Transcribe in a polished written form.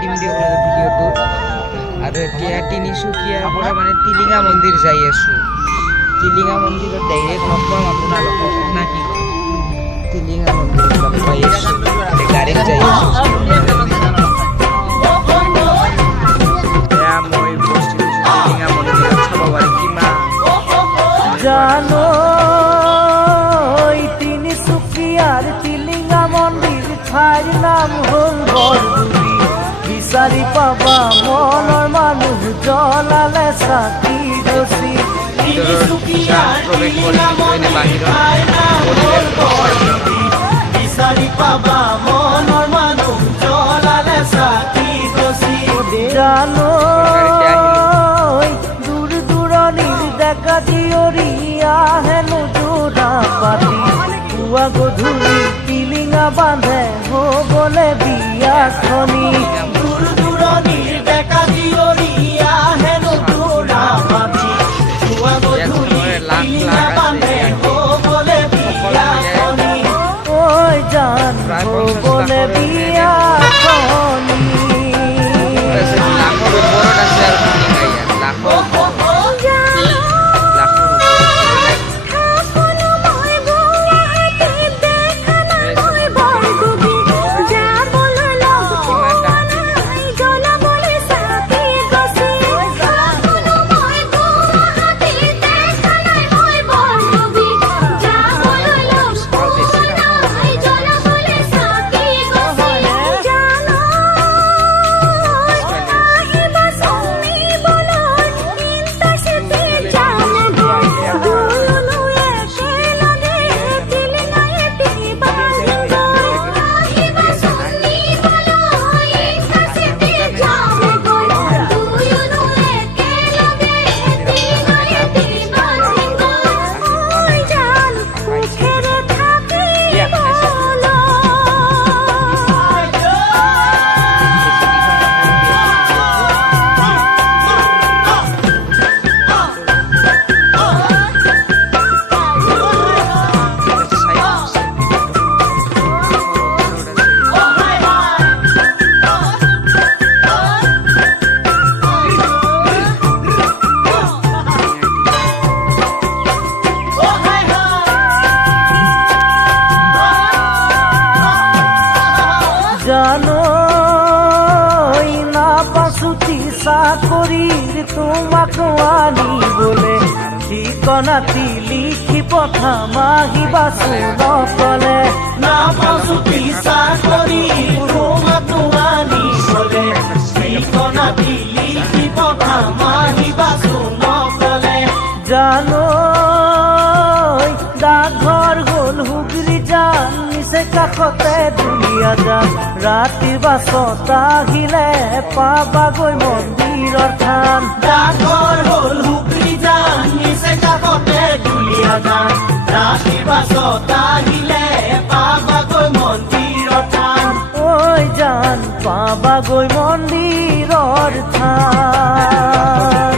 দিম দিয়ক ভিডিঅ'টো আৰু এতিয়া তিনিচুকীয়াৰ পৰা মানে টিলিঙা মন্দিৰ যাই আছোঁ। টিলিঙা মন্দিৰত ডাইৰেক্ট লগ পাম আপোনালোকক না কি টিলিঙা মন্দিৰত লগ পাই আছোঁ গাড়ীত যাই আছোঁ। এয়া মই উপস্থিত হৈছোঁ টিলিঙা মন্দিৰত চাব পাৰি কিমান জানো তিনিচুকীয়াৰ টিলিঙা মন্দিৰ ঠাইৰ নাম হ'ল বৰদুবি। বিচাৰি পাবা মনৰ মানুহ জ্বলালে চাকি গছি। বিচাৰি পাবা মনৰ মানুহ জ্বলালে চাকি গছি। জানো দূৰ দূৰণিৰ ডেকা জীয়ৰী আহেনো যোৰা পাতি। পুৱা গধূলি টিলিঙা বান্ধে হ'বলে বিয়াখনি। দূৰ দূৰণিৰ ডেকা জীয়ৰী আহেনো যোৰা পাতি। পুৱা গধূলি টিলিঙা বান্ধে হ'বলে বিয়াখনি। ঐ জান হ'বলে বিয়াখনি। জানো না পাছুটি চাকৰিৰ তোমাক আনিবলে। ঠিকনাটি লিখি পঠাম আহিবাচো নকলে। না পাছুটি চাকৰিৰ তোমাক আনিবলে। ঠিকনাটি লিখি পঠাম আহিবাচো নকলে। জানো ডাকঘৰ গ'ল হুগৰি যান নিচে কাষতে দুলীয়া যান। ৰাতিৰ বাছত আহিলে পাবাগৈ মন্দিৰৰ থান। ডাকঘৰ গ'ল হুগৰি যান নিচে কাষতে দুলীয়া যান। ৰাতিৰ বাছত আহিলে পাবাগৈ মন্দিৰৰ থান। ঐ জান পাবাগৈ মন্দিৰৰ থান।